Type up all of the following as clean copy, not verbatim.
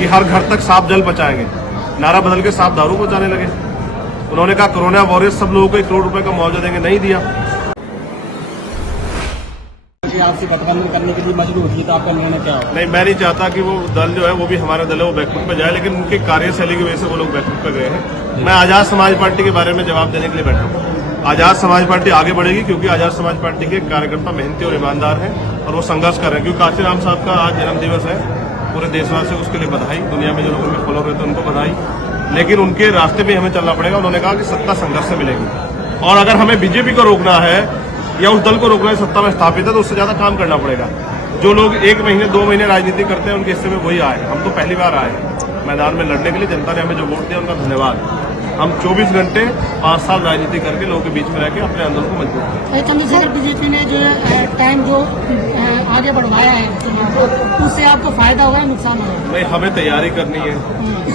कि हर घर तक साफ जल पहुंचाएंगे। नारा बदल के साफ दारू पहुंचाने लगे। उन्होंने कहा कोरोना वॉरियर्स सब लोगों को 1 करोड़ रुपए का मुआवजा देंगे, नहीं दिया। आपसे गठबंधन करने के लिए मजबूर होती है तो आपका निर्णय क्या होगा? नहीं, मैं नहीं चाहता कि वो दल जो है वो भी हमारा दल है वो बैकफुट पे जाए, लेकिन उनकी कार्यशैली की वजह से वो लोग बैकफुट पे गए हैं। मैं आजाद समाज पार्टी के बारे में जवाब देने के लिए बैठा हूँ। आजाद समाज पार्टी आगे बढ़ेगी क्योंकि आजाद समाज पार्टी के कार्यकर्ता मेहनती और ईमानदार हैं और वो संघर्ष कर रहे हैं। क्योंकि काशीराम साहब का आज जन्मदिवस है, पूरे देशवासियों को उसके लिए बधाई, दुनिया में जो लोग उनके फॉलो रहते हैं उनको बधाई। लेकिन उनके रास्ते पे हमें चलना पड़ेगा। उन्होंने कहा कि सत्ता संघर्ष से मिलेगी और अगर हमें बीजेपी को रोकना है या उस दल को रोकना है सत्ता में स्थापित है तो उससे ज्यादा काम करना पड़ेगा। जो लोग 1 महीने 2 महीने राजनीति करते हैं उनके हिस्से में वही आए। हम तो पहली बार आए मैदान में लड़ने के लिए। जनता ने हमें जो वोट दिया उनका धन्यवाद। हम 24 घंटे 5 साल राजनीति करके लोगों के बीच में रहकर अपने आंदोलन को मजबूत किया। चंद्रशेखर, बीजेपी ने जो टाइम जो आगे बढ़वाया है उससे आपको फायदा होगा या नुकसान होगा? नहीं, हमें तैयारी करनी है।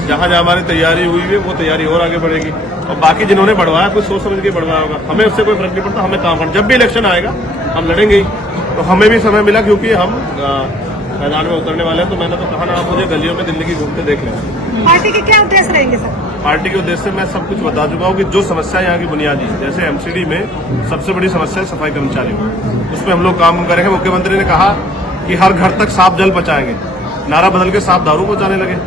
जहाँ जहाँ हमारी तैयारी हुई है वो तैयारी और आगे बढ़ेगी और बाकी जिन्होंने बढ़वाया कुछ सोच समझ के बढ़वाया होगा। हमें उससे कोई फर्क नहीं पड़ता। हमें काम करना, जब भी इलेक्शन आएगा हम लड़ेंगे ही। तो हमें भी समय मिला क्योंकि हम मैदान में उतरने वाले हैं। तो मैंने तो कहा ना, आप मुझे गलियों में दिल्ली की घूमते देख लें। पार्टी के क्या उद्देश्य रहेंगे सर? पार्टी के उद्देश्य मैं सब कुछ बता चुका हूँ कि जो समस्या यहाँ की बुनियादी है, जैसे एमसीडी में सबसे बड़ी समस्या है सफाई कर्मचारियों, उसमें हम लोग काम करेंगे। मुख्यमंत्री ने कहा कि हर घर तक साफ जल पहुंचाएंगे। नारा बदल के साफ दारू पहुंचाने लगे।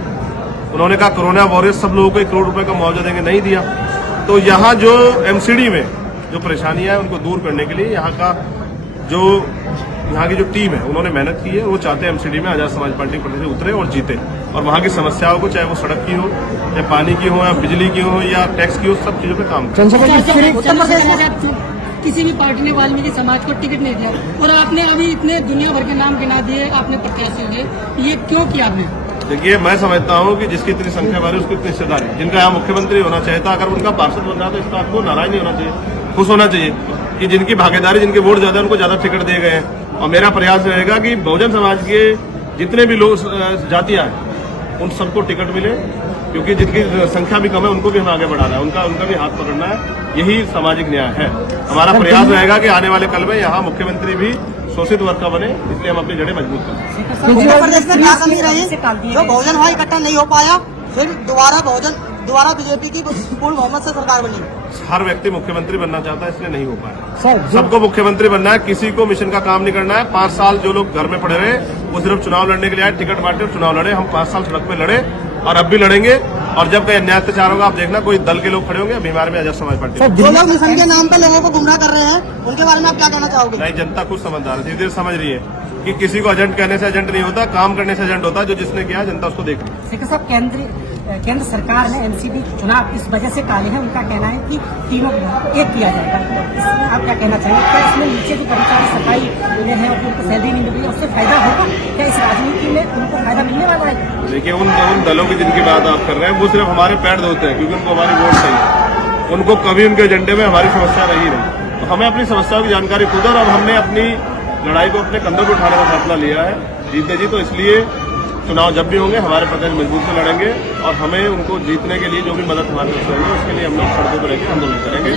उन्होंने कहा कोरोना वॉरियर्स सब लोगों को 1 करोड़ रुपए का मुआवजा देंगे, नहीं दिया। तो यहाँ जो एमसीडी में जो परेशानियां हैं उनको दूर करने के लिए यहाँ की जो टीम है उन्होंने मेहनत की है। वो चाहते हैं एमसीडी में आजाद समाज पार्टी प्रत्याशी उतरे और जीते और वहाँ की समस्याओं को, चाहे वो सड़क की हो या पानी की हो या बिजली की हो या टैक्स की हो, सब चीजों पे काम करें। किसी भी पार्टी ने वाल्मीकि समाज को टिकट नहीं दिया और आपने अभी इतने दुनिया भर के नाम गिना दिए आपने प्रत्याशी हुए, ये क्यों किया आपने? देखिए, मैं समझता हूँ कि जिसकी इतनी संख्या वाली उसकी इतनी हिस्सेदारी। जिनका यहाँ मुख्यमंत्री होना चाहिए था, अगर उनका पार्षद बन रहा तो इसका आपको नाराज नहीं होना चाहिए, खुश होना चाहिए कि जिनकी भागीदारी, जिनके वोट ज्यादा उनको ज्यादा टिकट दिए गए हैं। और मेरा प्रयास रहेगा कि बहुजन समाज के जितने भी लोग जातियां हैं उन सबको टिकट मिले, क्योंकि जिनकी संख्या भी कम है उनको भी हमें आगे बढ़ाना है, उनका भी हाथ पकड़ना है। यही सामाजिक न्याय है। हमारा प्रयास रहेगा कि आने वाले कल में यहाँ मुख्यमंत्री भी शोषित वर्ग का बने, इसलिए हम अपनी जड़ें मजबूत करें। उत्तर प्रदेश में क्या कमी रही जो बहुजन वहाँ इकट्ठा नहीं हो पाया, फिर दोबारा बीजेपी की पूर्ण बहुमत से सरकार बनी? हर व्यक्ति मुख्यमंत्री बनना चाहता है, इसलिए नहीं हो पाया। सबको मुख्यमंत्री बनना है, किसी को मिशन का काम नहीं करना है। 5 साल जो लोग घर में पड़े रहे वो सिर्फ चुनाव लड़ने के लिए आए, टिकट बांटे और चुनाव लड़े। हम 5 साल सड़क पे लड़े और अब भी लड़ेंगे। और जब कहीं अन्याय अत्याचार होगा आप देखना कोई दल के लोग खड़े होंगे। अभी हमारे में आजाद समाज पार्टी जो लोग मिशन के नाम पे लोगों को गुमराह कर रहे हैं उनके बारे में आप क्या कहना चाहोगे? नहीं, जनता खुद समझदार है, धीरे धीरे समझ रही है कि किसी को एजेंट कहने से एजेंट नहीं होता, काम करने से एजेंट होता है। जो जिसने किया जनता उसको देख रही है। साहब, केंद्र सरकार ने एमसीडी चुनाव इस वजह से टाले हैं। उनका कहना है कि तीनों एक किया जाएगा। इसमें आप क्या कहना चाहिए? क्या इसमें नीचे जो कर्मचारी सफाई है उनको सैलरी नहीं मिल रही है, उससे फायदा होगा क्या? इस राजनीति में उनको फायदा मिलने वाला है? देखिए, उन दलों की जिनकी बात आप कर रहे हैं वो सिर्फ हमारे पैर धोते हैं क्योंकि उनको हमारी वोट चाहिए। उनको कभी उनके एजेंडे में हमारी समस्या रही नहीं। तो हमें अपनी समस्याओं की जानकारी खुद है और हमने अपनी लड़ाई को अपने कंधों पर उठाने का फैसला लिया है जीते जी। तो इसलिए चुनाव जब भी होंगे हमारे प्रत्याशी मजबूत से लड़ेंगे और हमें उनको जीतने के लिए जो भी मदद हमारे पास रहेगी उसके लिए हम लोग सड़कों पर रहकर आंदोलन करेंगे,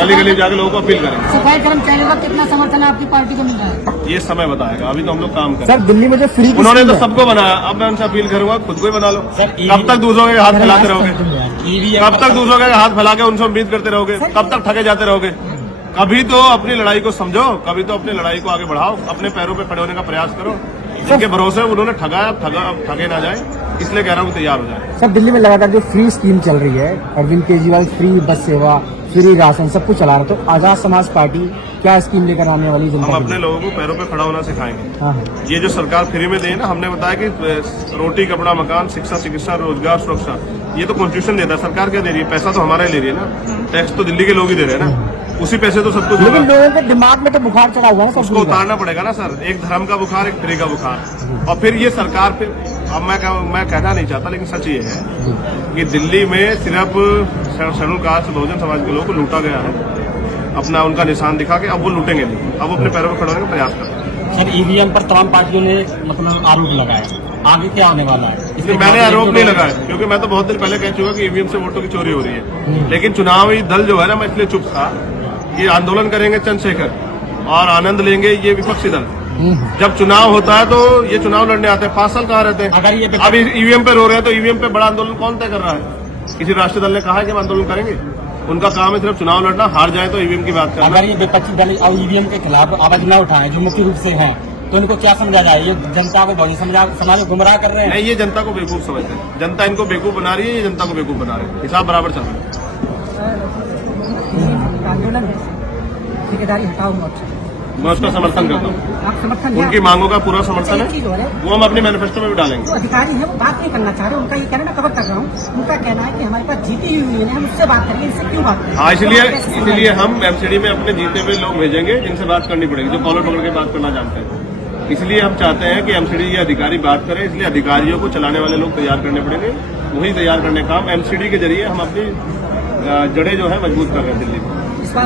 गली गली जाकर लोगों को अपील करेंगे। सफाई कर्मचारियों का कितना समर्थन आपकी पार्टी को मिल रहा है? ये समय बताएगा। अभी तो हम लोग काम करें। सर, दिल्ली में जो फ्री उन्होंने तो सबको बनाया, अब मैं उनसे अपील करूंगा खुद को ही बना लो। कब तक दूसरों के हाथ फैलाते रहोगे? कब तक दूसरों के हाथ फैला के उनसे उम्मीद करते रहोगे? कब तक ठगे जाते रहोगे? कभी तो अपनी लड़ाई को समझो, कभी तो अपनी लड़ाई को आगे बढ़ाओ, अपने पैरों पे खड़े होने का प्रयास करो। जिनके भरोसे उन्होंने ठगाया, ठगे ना जाए, इसलिए कह रहा हूँ तैयार हो जाए। सर, दिल्ली में लगातार जो फ्री स्कीम चल रही है, अरविंद केजरीवाल फ्री बस सेवा, फ्री राशन सब कुछ चला रहा है, तो आजाद समाज पार्टी क्या स्कीम लेकर आने वाली? हम अपने लोगों को पैरों पे खड़ा होना सिखाएंगे। हाँ। ये जो सरकार फ्री में दे ना, हमने बताया कि रोटी, कपड़ा, मकान, शिक्षा, चिकित्सा, रोजगार, सुरक्षा, ये तो कॉन्स्टिट्यूशन देता है। सरकार क्या दे रही है? पैसा तो हमारा ही ले रही है ना, टैक्स तो दिल्ली के लोग ही दे रहे हैं ना, उसी पैसे तो सब कुछ। लेकिन लोगों के दिमाग में तो बुखार चढ़ा हुआ है, उसको उतारना पड़ेगा ना सर। एक धर्म का बुखार, एक फ्री का बुखार। और फिर ये सरकार फिर, अब मैं कहना नहीं चाहता लेकिन सच ये है कि दिल्ली में सिर्फ शेड्यूल कास्ट बहुजन समाज के लोगों को लूटा गया है, अपना उनका निशान दिखा के। अब वो लूटेंगे नहीं, अब वो अपने पैरों पर खड़े होने का प्रयास कर रहे हैं। सर, ईवीएम पर तमाम पार्टियों ने मतलब आरोप लगाया, आगे क्या आने वाला है? इसलिए मैंने आरोप नहीं लगाया क्योंकि मैं तो बहुत दिन पहले कह चुका कि ईवीएम से वोटों की चोरी हो रही है। लेकिन चुनावी दल जो है ना, मैं इसलिए चुप था। ये आंदोलन करेंगे चंद्रशेखर और आनंद लेंगे ये विपक्षी दल। जब चुनाव होता है तो ये चुनाव लड़ने आते हैं, 5 साल कहाँ रहते अगर ये हैं। अब ईवीएम पे रो रहे हैं तो ईवीएम पे बड़ा आंदोलन कौन तय कर रहा है? किसी राष्ट्रीय दल ने कहा है कि हम आंदोलन करेंगे? उनका काम है सिर्फ चुनाव लड़ना, हार जाए तो ईवीएम की बात करना। अगर ये विपक्षी दल और ईवीएम के खिलाफ आवाज न उठाएं जो मुख्य रूप से हैं, तो उनको क्या समझा जाए? ये जनता को बहुजन समाज को गुमराह कर रहे हैं। नहीं, ये जनता को बेवकूफ समझते हैं। जनता इनको बेवकूफ बना रही है, ये जनता को बेवकूफ बना रहे हैं। हिसाब बराबर चल रहा है। आंदोलन है, ठेकेदारी हटाओ मोर्चा, मैं उसका समर्थन करता हूँ। आप समर्थन उनकी मांगों का पूरा समर्थन एक चीज और है, है। वो हम अपने मैनिफेस्टो में भी डालेंगे। जो अधिकारी है वो बात नहीं करना चाह रहे, उनका ये कहना मैं कवर कर रहा हूँ, उनका कहना है कि हमारे पास जीती हुई यूनियन है, हम उससे बात करेंगे, इससे क्यों बात करें? हाँ, इसलिए हम एमसीडी में अपने जीते हुए लोग भेजेंगे जिनसे बात करनी पड़ेगी, जो कॉलर पकड़ के बात करना जानते हैं। इसलिए हम चाहते हैं कि एमसीडी के अधिकारी बात करें, इसलिए अधिकारियों को चलाने वाले लोग तैयार करने पड़ेंगे। वही तैयार करने का काम एमसीडी के जरिए हम अपनी जड़ें जो है मजबूत कर रहे हैं दिल्ली में।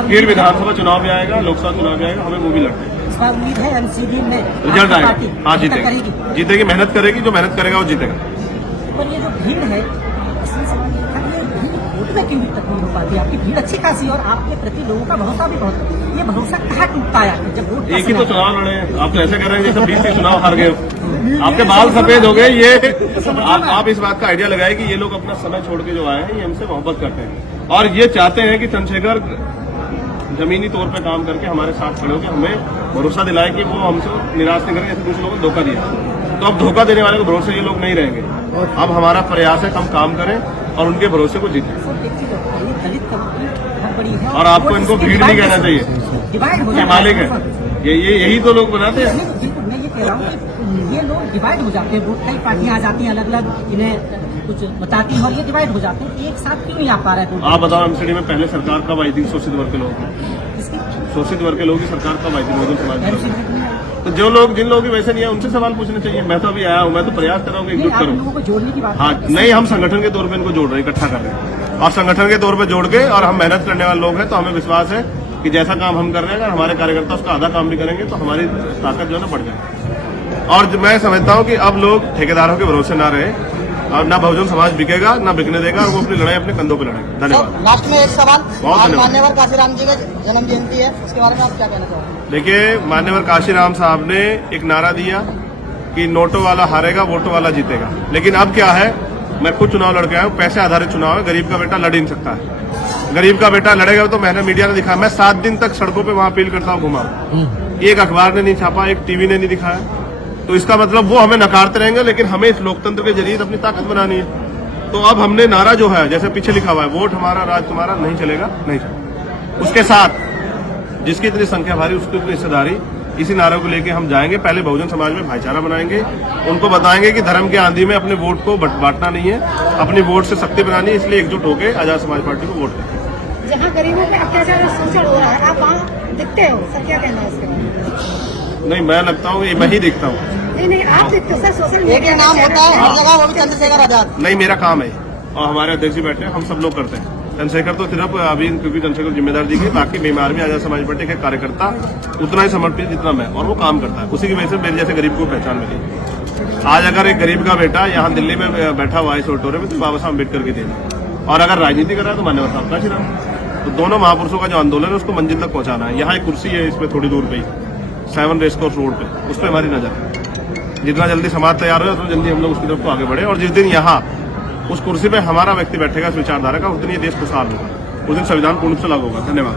फिर विधानसभा चुनाव भी आएगा, लोकसभा चुनाव भी आएगा, हमें वो भी लड़ना है। इस बार उम्मीद है एमसीडी में रिजल्ट आएगा। पार्टी हाँ, करेगी। जीतेगी, मेहनत करेगी, जो मेहनत करेगा वो जीतेगा। पर ये जो भीड़ है, इसमें सवाल ये था कि ये भीड़ वोट में क्यों तक नहीं हो पाती? आपकी भीड़ अच्छी खासी और आपके प्रति लोगों का भरोसा भी बहुत है। ये भरोसा कहाँ टूटता है आखिर जब वोट का एक ही तो समय चुनाव लड़े हैं, आप तो ऐसे कर रहे हैं जैसे 20 चुनाव हार गए हो। आपके बाल सफेद हो गए। ये आप इस बात का आइडिया लगाए कि ये लोग अपना समय छोड़ के जो आए हैं, ये हमसे मोहब्बत करते हैं और ये चाहते हैं कि चंद्रशेखर जमीनी तौर पे काम करके हमारे साथ खड़े होकर हमें भरोसा दिलाए कि वो हमसे निराश नहीं करेंगे, जैसे दूसरे लोगों को धोखा दिया। तो अब धोखा देने वाले को भरोसे ये लोग नहीं रहेंगे। अब हमारा प्रयास है कि हम काम करें और उनके भरोसे को जीतें। एक चीज होता है, ये दलित कम्युनिटी बहुत बड़ी है और आपको इनको भीड़ नहीं कहना चाहिए, डिवाइड हो ये जाता मालिक है। यही तो लोग बनाते हैं। बिल्कुल, मैं ये कह रहा हूँ कि ये लोग डिवाइड हो जाते हैं, वोट कई पार्टियां आ जाती हैं अलग अलग, इन्हें कुछ बताती हैं और ये डिवाइड हो जाते हैं। एक साथ क्यों नहीं आ पा रहे हैं? आप बताओ एमसीडी में पहले सरकार कब आई थी? शोषित वर्ग के लोग, इसकी शोषित वर्ग के लोगों की सरकार कब आई थी? बहुजन समाज पार्टी। एमसीडी में तो जो लोग जिन लोगों की वैसे नहीं है उनसे सवाल पूछने चाहिए। मैं तो अभी आया हूँ, मैं तो प्रयास कर रहा हूँ कि एकजुट आप करूँ। लोगों को जोड़ने की बात हाँ, है। नहीं, हम संगठन के तौर पे इनको जोड़ रहे हैं, इकट्ठा कर रहे हैं और संगठन के तौर पे जोड़ के, और हम मेहनत करने वाले लोग हैं तो हमें विश्वास है कि जैसा काम हम कर रहे हैं, अगर हमारे कार्यकर्ता उसका आधा काम भी करेंगे तो हमारी ताकत जो है ना बढ़ जाएगी। और मैं समझता हूँ कि अब लोग ठेकेदारों के भरोसे ना रहे और ना बहुजन समाज बिकेगा, ना बिकने देगा, और वो अपनी लड़ाई अपने कंधों पर लड़ेगा। धन्यवाद। लास्ट में एक सवाल, बहुत आज धन्यवाद। मान्यवर काशीराम जी का जन्म जयंती है, उसके बारे में आप क्या कहना चाहोगे? देखिए, मान्यवर काशीराम साहब ने एक नारा दिया कि नोटों वाला हारेगा, वोटों वाला जीतेगा। लेकिन अब क्या है, मैं खुद चुनाव लड़के आया हूँ, पैसे आधारित चुनाव है, गरीब का बेटा लड़ ही नहीं सकता है। गरीब का बेटा लड़ेगा तो मैंने मीडिया ने दिखाया, मैं 7 दिन तक सड़कों पे वहां अपील करता हूँ, घुमा। एक अखबार ने नहीं छापा, एक टीवी ने नहीं दिखाया। तो इसका मतलब वो हमें नकारते रहेंगे, लेकिन हमें इस लोकतंत्र के जरिए अपनी ताकत बनानी है। तो अब हमने नारा जो है, जैसे पीछे लिखा हुआ है, वोट हमारा राज तुम्हारा, नहीं चलेगा, नहीं चलेगा। उसके साथ जिसकी इतनी संख्या भारी उसकी इतनी हिस्सेदारी, इसी नारे को लेके हम जाएंगे। पहले बहुजन समाज में भाईचारा बनाएंगे, उनको बताएंगे कि धर्म के आंधी में अपने वोट को बांटना नहीं है, अपनी वोट से शक्ति बनानी है। इसलिए एकजुट होकर आजाद समाज पार्टी को वोट दें। जहाँ गरीबों पे अत्याचार और शोषण हो रहा है, आप वहाँ दिखते हो, सर क्या कहना है इसके बारे में? नहीं, मैं लगता हूँ मैं ही दिखता हूँ। नहीं, आप दिखते हो सर, सोशल एक मीडिया ही नाम होता है हर जगह, वो भी चंद्रशेखर आजाद। नहीं, मेरा काम है और हमारे अध्यक्ष जी बैठे हैं, हम सब लोग करते हैं। चंद्रशेखर तो सिर्फ अभी क्योंकि चंद्रशेखर जिम्मेदार दी गई, बाकी बीमार में आजाद समाज पार्टी के कार्यकर्ता उतना ही समर्पित जितना मैं, और वो काम करता है। उसी की वजह से मेरे जैसे गरीब को पहचान मिली। आज अगर एक गरीब का बेटा यहाँ दिल्ली में बैठा हुआ है इस ऑडिटोरियम में, तो बाबा साहब अम्बेडकर की देन, और अगर राजनीति कर रहा है तो मान्यवर साहब काशीराम। तो दोनों महापुरुषों का जो आंदोलन है उसको मंजिल तक पहुंचाना है। यहाँ एक कुर्सी है इसमें थोड़ी दूर पे ही, 7 रेसकोर्स रोड पे, उस पर हमारी नजर है। जितना जल्दी समाज तैयार हो, उतना जल्दी हम लोग उसकी तरफ को आगे बढ़े। और जिस दिन यहाँ उस कुर्सी पे हमारा व्यक्ति बैठेगा इस विचारधारा का, उस दिन ये देश खुशहाल होगा, उस दिन संविधान पूर्ण रूप से लागू होगा। धन्यवाद।